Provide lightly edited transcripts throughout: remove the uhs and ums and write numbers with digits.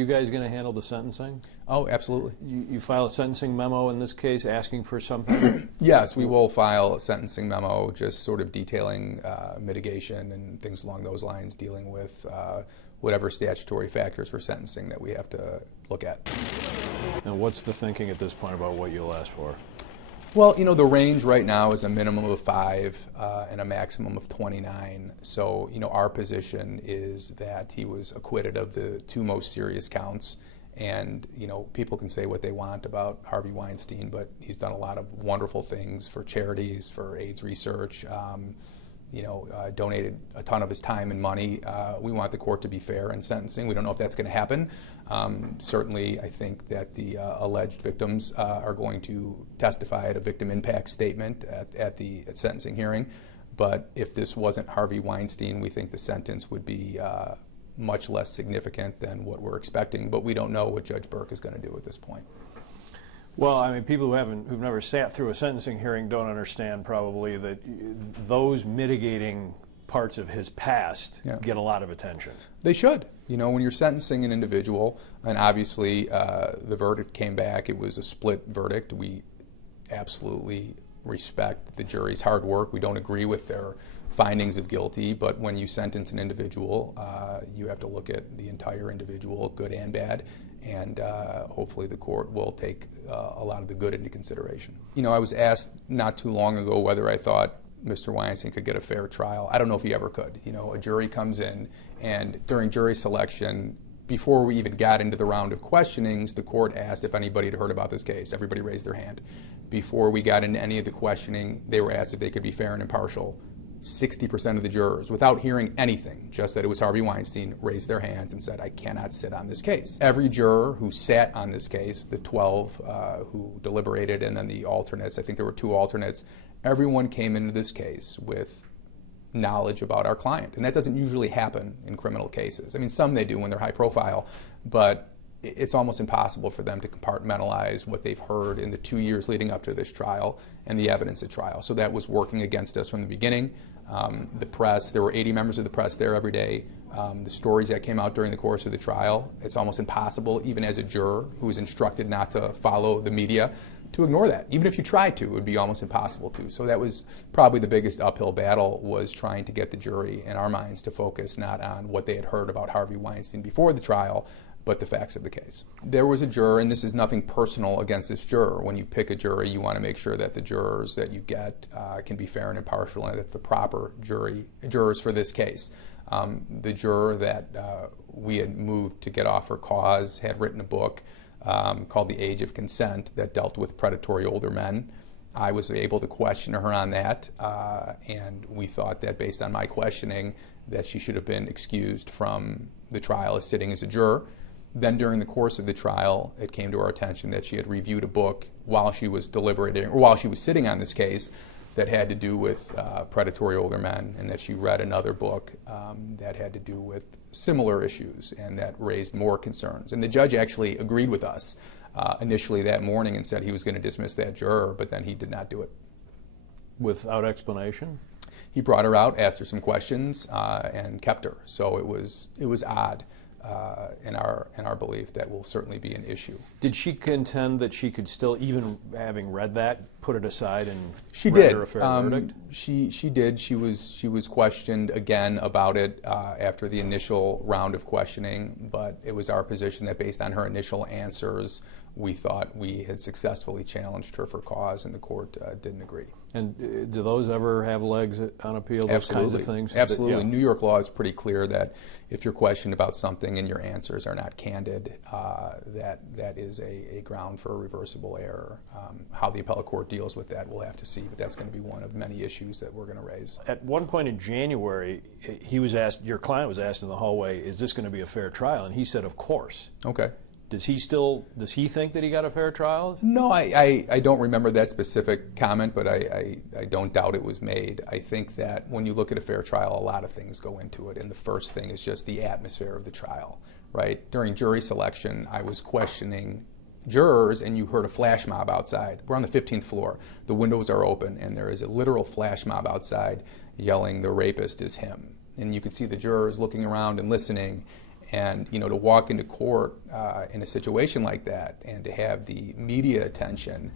you guys going to handle the sentencing? Oh, absolutely. You file a sentencing memo in this case asking for something? Yes, we will file a sentencing memo just sort of detailing mitigation and things along those lines, dealing with whatever statutory factors for sentencing that we have to look at. And what's the thinking at this point about what you'll ask for? Well, you know, the range right now is a minimum of 5 and a maximum of 29. So, you know, our position is that he was acquitted of the 2 most serious counts. And, you know, people can say what they want about Harvey Weinstein, but he's done a lot of wonderful things for charities, for AIDS research, donated a ton of his time and money. We want the court to be fair in sentencing. We don't know if that's going to happen. Certainly, I think that the alleged victims are going to testify at a victim impact statement at the sentencing hearing. But if this wasn't Harvey Weinstein, we think the sentence would be much less significant than what we're expecting. But we don't know what Judge Burke is going to do at this point. Well, I mean, people who've never sat through a sentencing hearing don't understand probably that those mitigating parts of his past get a lot of attention. They should. You know, when you're sentencing an individual, and obviously the verdict came back, it was a split verdict. We absolutely respect the jury's hard work. We don't agree with their findings of guilty, but when you sentence an individual, you have to look at the entire individual, good and bad, and hopefully the court will take a lot of the good into consideration. You know, I was asked not too long ago whether I thought Mr. Weinstein could get a fair trial. I don't know if he ever could. You know, a jury comes in, and during jury selection, before we even got into the round of questionings, the court asked if anybody had heard about this case. Everybody raised their hand. Before we got into any of the questioning, they were asked if they could be fair and impartial. 60% of the jurors, without hearing anything, just that it was Harvey Weinstein, raised their hands and said, I cannot sit on this case. Every juror who sat on this case, the 12 who deliberated, and then the alternates, I think there were 2 alternates, everyone came into this case with knowledge about our client. And that doesn't usually happen in criminal cases. I mean, some they do when they're high profile, but it's almost impossible for them to compartmentalize what they've heard in the 2 years leading up to this trial and the evidence at trial. So that was working against us from the beginning. The press, there were 80 members of the press there every day. The stories that came out during the course of the trial, it's almost impossible, even as a juror who is instructed not to follow the media, to ignore that. Even if you tried to, it would be almost impossible to. So that was probably the biggest uphill battle, was trying to get the jury, in our minds, to focus not on what they had heard about Harvey Weinstein before the trial, but the facts of the case. There was a juror, and this is nothing personal against this juror. When you pick a jury, you want to make sure that the jurors that you get can be fair and impartial, and that the proper jurors for this case. The juror that we had moved to get off her cause had written a book called The Age of Consent that dealt with predatory older men. I was able to question her on that, and we thought that based on my questioning that she should have been excused from the trial as sitting as a juror. Then during the course of the trial, it came to our attention that she had reviewed a book while she was deliberating, or while she was sitting on this case, that had to do with predatory older men, and that she read another book that had to do with similar issues and that raised more concerns. And the judge actually agreed with us initially that morning and said he was going to dismiss that juror, but then he did not do it. Without explanation? He brought her out, asked her some questions, and kept her. So it was odd. In our belief, that will certainly be an issue. Did she contend that she could still, even having read that, put it aside and she render a fair verdict? She did. She was questioned again about it after the initial round of questioning, but it was our position that based on her initial answers, we thought we had successfully challenged her for cause, and the court didn't agree. And do those ever have legs on appeal, those Absolutely. kinds of things? Absolutely. New York law is pretty clear that if you're questioned about something and your answers are not candid, that is a ground for a reversible error. How the appellate court deals with that, we'll have to see, but that's going to be one of many issues that we're going to raise. At one point in January, he was asked, your client was asked in the hallway, is this going to be a fair trial? And he said, of course. Okay. Does he think that he got a fair trial? No, I don't remember that specific comment, but I don't doubt it was made. I think that when you look at a fair trial, a lot of things go into it, and the first thing is just the atmosphere of the trial, right? During jury selection, I was questioning jurors, and you heard a flash mob outside. We're on the 15th floor. The windows are open, and there is a literal flash mob outside yelling, "The rapist is him." And you could see the jurors looking around and listening. And, you know, to walk into court in a situation like that and to have the media attention,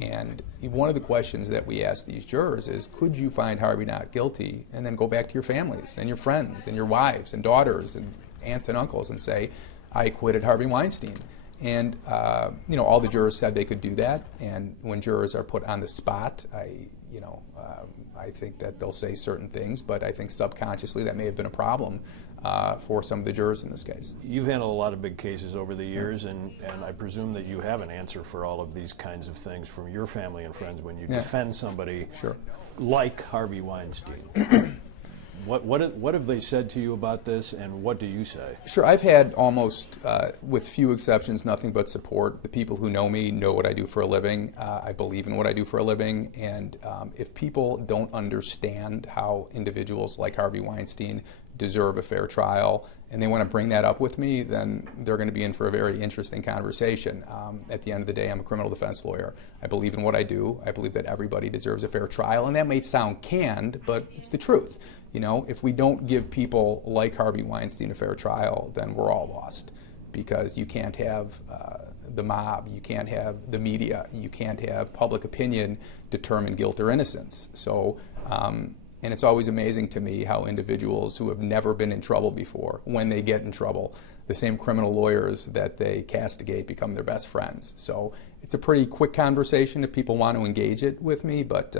and one of the questions that we ask these jurors is, could you find Harvey not guilty and then go back to your families and your friends and your wives and daughters and aunts and uncles and say, I acquitted Harvey Weinstein? And, you know, all the jurors said they could do that. And when jurors are put on the spot, I think that they'll say certain things, but I think subconsciously that may have been a problem for some of the jurors in this case. You've handled a lot of big cases over the years, and I presume that you have an answer for all of these kinds of things from your family and friends when you defend somebody like Harvey Weinstein. What have they said to you about this, and what do you say? Sure, I've had almost, with few exceptions, nothing but support. The people who know me know what I do for a living. I believe in what I do for a living, and if people don't understand how individuals like Harvey Weinstein deserve a fair trial, and they want to bring that up with me, then they're going to be in for a very interesting conversation. At the end of the day, I'm a criminal defense lawyer. I believe in what I do. I believe that everybody deserves a fair trial, and that may sound canned, but it's the truth. You know, if we don't give people like Harvey Weinstein a fair trial, then we're all lost, because you can't have the mob, you can't have the media, you can't have public opinion determine guilt or innocence. So, and it's always amazing to me how individuals who have never been in trouble before, when they get in trouble, the same criminal lawyers that they castigate become their best friends. So it's a pretty quick conversation if people want to engage it with me, but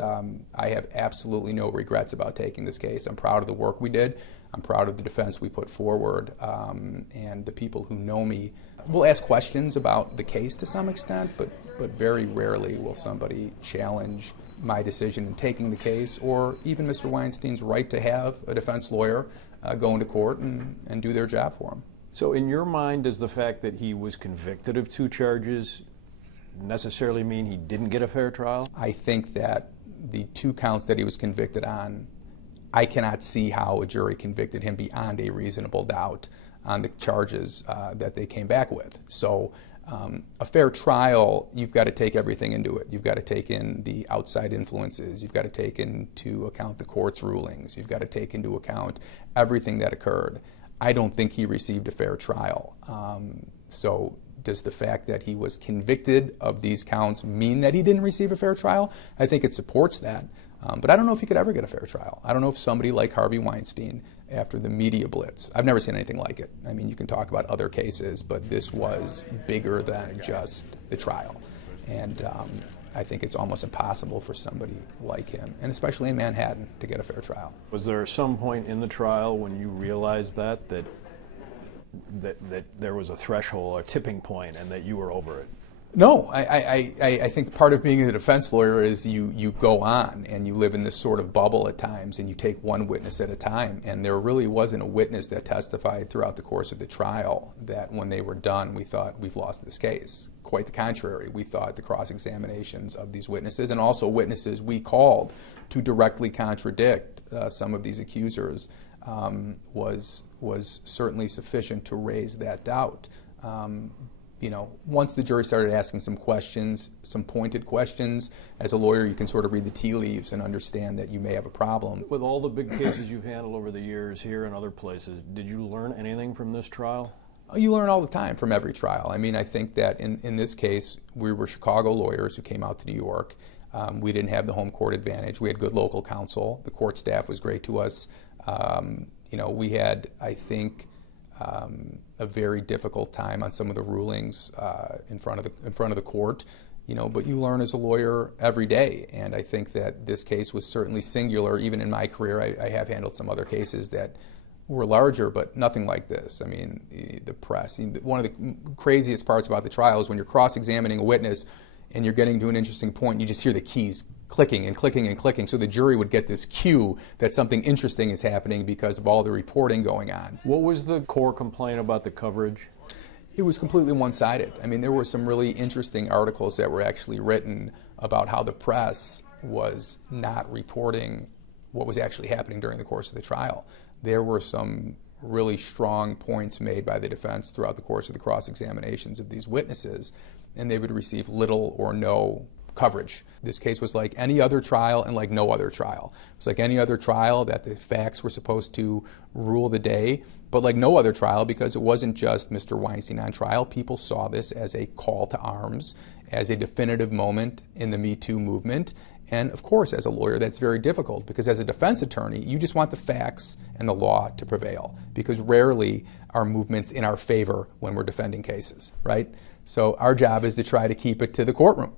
I have absolutely no regrets about taking this case. I'm proud of the work we did. I'm proud of the defense we put forward, and the people who know me will ask questions about the case to some extent, but very rarely will somebody challenge my decision in taking the case, or even Mr. Weinstein's right to have a defense lawyer go into court and do their job for him. So in your mind, does the fact that he was convicted of 2 charges necessarily mean he didn't get a fair trial? I think that the 2 counts that he was convicted on, I cannot see how a jury convicted him beyond a reasonable doubt on the charges that they came back with. So a fair trial, you've got to take everything into it. You've got to take in the outside influences. You've got to take into account the court's rulings. You've got to take into account everything that occurred. I don't think he received a fair trial. So does the fact that he was convicted of these counts mean that he didn't receive a fair trial? I think it supports that. But I don't know if he could ever get a fair trial. I don't know if somebody like Harvey Weinstein, after the media blitz, I've never seen anything like it. I mean, you can talk about other cases, but this was bigger than just the trial. And I think it's almost impossible for somebody like him, and especially in Manhattan, to get a fair trial. Was there some point in the trial when you realized that there was a threshold, a tipping point, and that you were over it? No, I think part of being a defense lawyer is you go on and you live in this sort of bubble at times, and you take one witness at a time. And there really wasn't a witness that testified throughout the course of the trial that when they were done, we thought, we've lost this case. Quite the contrary. We thought the cross-examinations of these witnesses, and also witnesses we called to directly contradict some of these accusers, was certainly sufficient to raise that doubt. You know, once the jury started asking some questions, some pointed questions, as a lawyer you can sort of read the tea leaves and understand that you may have a problem. With all the big cases you've handled over the years here and other places, did you learn anything from this trial? You learn all the time from every trial. I mean, I think that in this case, we were Chicago lawyers who came out to New York. We didn't have the home court advantage. We had good local counsel. The court staff was great to us. You know, we had, I think, a very difficult time on some of the rulings in front of the court, you know, but you learn as a lawyer every day, and I think that this case was certainly singular. Even in my career, I have handled some other cases that were larger, but nothing like this. I mean, the press. One of the craziest parts about the trial is when you're cross-examining a witness and you're getting to an interesting point, and you just hear the keys clicking and clicking and clicking, so the jury would get this cue that something interesting is happening because of all the reporting going on. What was the core complaint about the coverage? It was completely one-sided. I mean, there were some really interesting articles that were actually written about how the press was not reporting what was actually happening during the course of the trial. There were some really strong points made by the defense throughout the course of the cross-examinations of these witnesses, and they would receive little or no coverage. This case was like any other trial and like no other trial. It was like any other trial that the facts were supposed to rule the day, but like no other trial because it wasn't just Mr. Weinstein on trial. People saw this as a call to arms, as a definitive moment in the Me Too movement. And of course, as a lawyer, that's very difficult because as a defense attorney, you just want the facts and the law to prevail because rarely are movements in our favor when we're defending cases, right? So our job is to try to keep it to the courtroom.